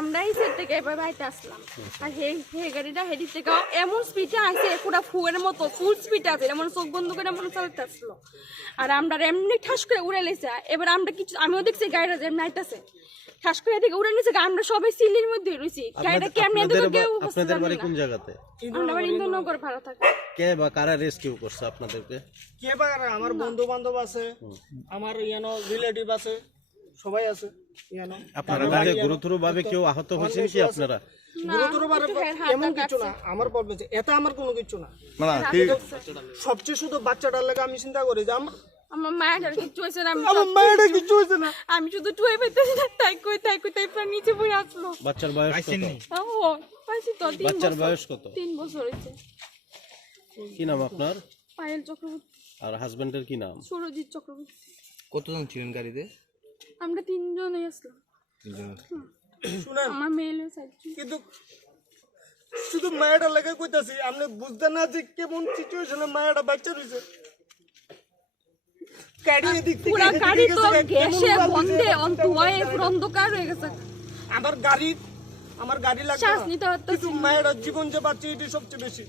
আমরা এই সাইড থেকে এবার বাইতে আসলাম আর হে গাড়িটা হেডি থেকে এমন স্পিডে আসে পুরো ফুয়ের মতো ফুল স্পিডে আছে এমন চোখ বন্ধ করে এমন চালাতে আসলো আর আমরা এমনি ঠাস করে উড়ে লেছে এবার আমরা কিছু আমিও দেখছি গাড়িটা যেমন নাইতেছে ঠাস করে এদিকে উড়ে নিয়েছে আমরা সবাই সিলির মধ্যে রয়েছি গাড়িটা কেমনে এদিকে কেউ আপনাদের বাড়ি কোন জায়গাতে? আমরা বাড়ি ইন্দোনগর ভাড়া থাকি। কে বা কারা রেস্কিউ করছে আপনাদেরকে? কে বা কারা? আমার বন্ধু বান্ধব আছে, আমার ইয়ানো রিলেটিভ আছে, সবাই আছে ইয়ানো। আপনারা গাড়ি গুরুতরভাবে কেউ আহত হয়েছেন কি আপনারা? গুরুতরভাবে এমন কিছু না, আমার প্রবলেম এটা আমার কোনো কিছু না। সবচেয়ে শুধু বাচ্চাটার লাগে আমি চিন্তা করি যে আমার মায়ের কিছু হয়েছে না, আমার মায়ের কিছু হয়েছে না, আমি শুধু টুয়ে পেতেছি না, তাই প্রায় নিচে পড়ে আসলো। বাচ্চার বয়স কত? ও পাইছি তো 3 বছর। বাচ্চার বয়স কত? 3 বছর হয়েছে। কি নাম আপনার? পায়েল চক্রবর্তী। আর হাজবেন্ডের কি নাম? সুরজিৎ চক্রবর্তী। কতজন ছিলেন গাড়িতে? আমরা 3 জনই আসলাম। শুনেন আমার মেয়েও সাইড কিন্তু শুধু মায়েরটা লাগে কইতাছি, আপনি বুঝতে না যে কেমন সিচুয়েশনে মায়েরটা বাচ্চা রইছে। গাড়ি এদিক থেকে পুরো গাড়ি তো গ্যাসে বন্ধে অন্ধকার পুরো অন্ধকার হয়ে গেছে। আমার গাড়ি লাগে শ্বাস নিতে হচ্ছে। কিন্তু মায়ের জীবন যে বাঁচিয়ে এটি সবচেয়ে বেশি।